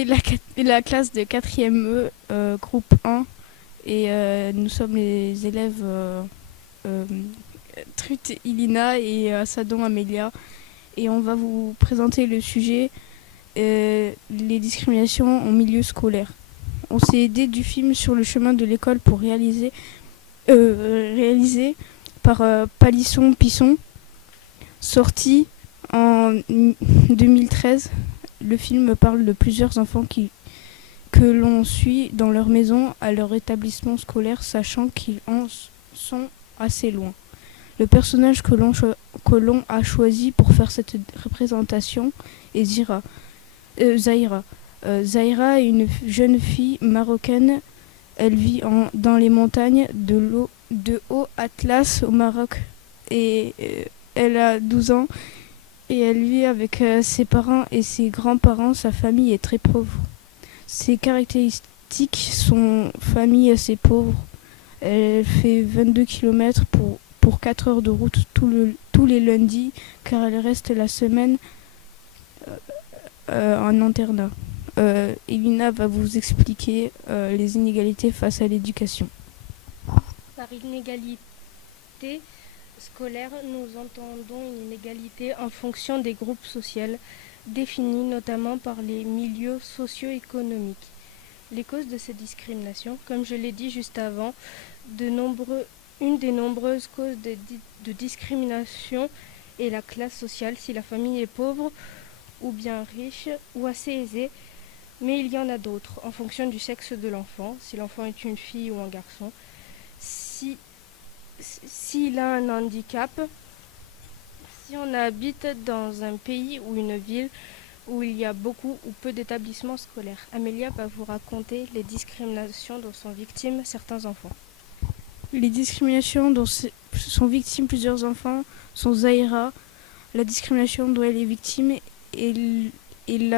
est la classe de 4e E, groupe 1, et nous sommes les élèves Truth Ilina et Sadon Amélia. Et on va vous présenter le sujet les discriminations en milieu scolaire. On s'est aidé du film Sur le chemin de l'école pour réalisé par Palisson Pisson, sorti en 2013. Le film parle de plusieurs enfants que l'on suit dans leur maison à leur établissement scolaire, sachant qu'ils en sont assez loin. Le personnage que l'on a choisi pour faire cette représentation est Zahira. Zahira est une jeune fille marocaine. Elle vit dans les montagnes de Haut-Atlas au Maroc. Et elle a 12 ans et elle vit avec ses parents et ses grands-parents. Sa famille est très pauvre. Ses caractéristiques sont famille assez pauvre. Elle fait 22 km pour 4 heures de route tous les lundis, car elle reste la semaine en internat. Elina va vous expliquer les inégalités face à l'éducation. Par inégalité scolaire, nous entendons une inégalité en fonction des groupes sociaux, définis notamment par les milieux socio-économiques. Les causes de ces discriminations, comme je l'ai dit juste avant, une des nombreuses causes de discrimination est la classe sociale, si la famille est pauvre ou bien riche ou assez aisée, mais il y en a d'autres, en fonction du sexe de l'enfant, si l'enfant est une fille ou un garçon, s'il a un handicap, si on habite dans un pays ou une ville où il y a beaucoup ou peu d'établissements scolaires. Amélia va vous raconter les discriminations dont sont victimes certains enfants. Les discriminations dont sont victimes plusieurs enfants sont Zahira. La discrimination dont elle est victime est le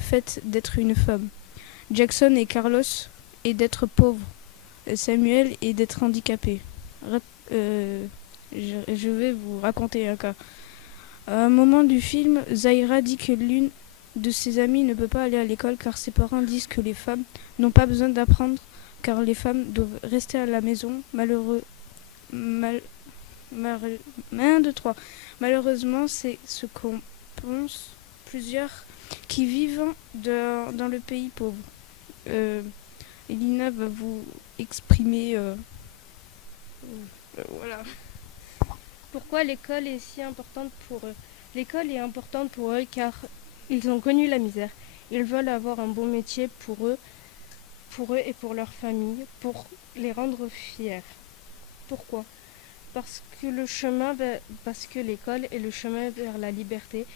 fait d'être une femme. Jackson et Carlos est d'être pauvres. Samuel est d'être handicapé. Je vais vous raconter un cas. À un moment du film, Zahira dit que l'une de ses amies ne peut pas aller à l'école car ses parents disent que les femmes n'ont pas besoin d'apprendre car les femmes doivent rester à la maison. Malheureusement, c'est ce qu'on pense plusieurs qui vivent dans le pays pauvre. Elina va vous exprimer. Voilà. Pourquoi l'école est si importante pour eux? L'école est importante pour eux car ils ont connu la misère. Ils veulent avoir un bon métier pour eux et pour leur famille, pour les rendre fiers. Pourquoi? Parce que l'école est le chemin vers la liberté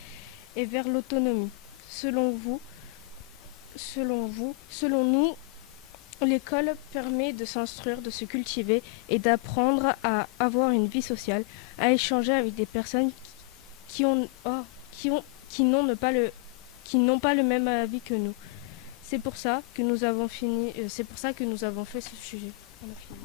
et vers l'autonomie. Selon nous, l'école permet de s'instruire, de se cultiver et d'apprendre à avoir une vie sociale, à échanger avec des personnes qui n'ont pas le même avis que nous. C'est pour ça que nous avons fait ce sujet. On a fini.